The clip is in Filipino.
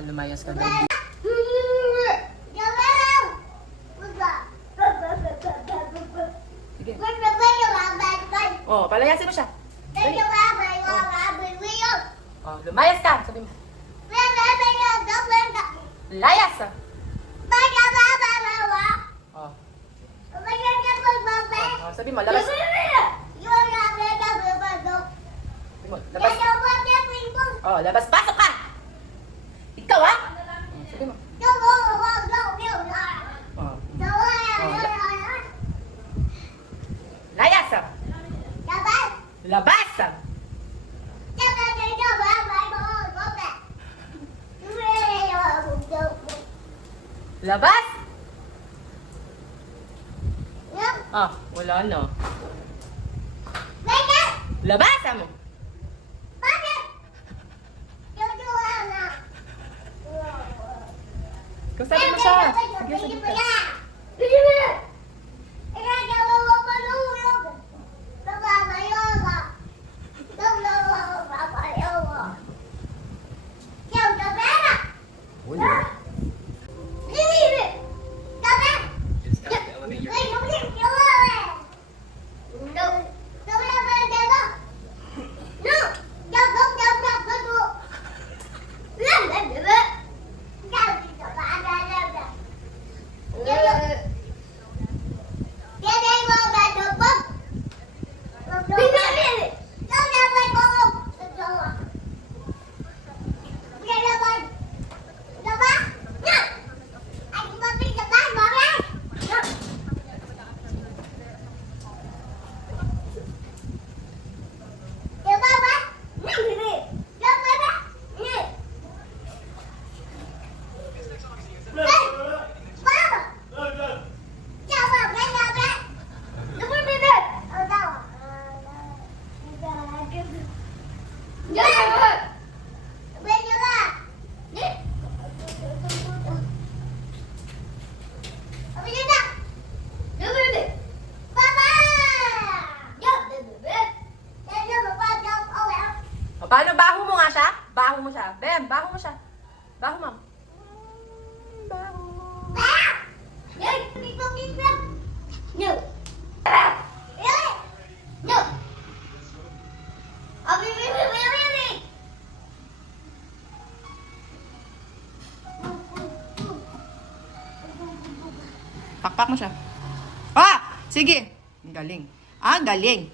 Lumayas ka daw. Sige. Oh, palayasin mo siya. Dali. Oh, lumayas ka. Sabi mo. Layas. Oh. Oh, sabi mo, labas. Sabi mo, labas. Oh, labas. Pasok ka. Ikaw, ha? Sabi mo. Oh. Layas. Labas. Labas. Ah, wala na. Labas mo. Kasabi mo siya. Sige, sige ka. Paano? Baho mo nga siya? Baho mo siya. Bem, baho mo siya. Baho, ma'am. Baho. Pakpak mo siya. Ah! Sige. Galing. Ah, galing.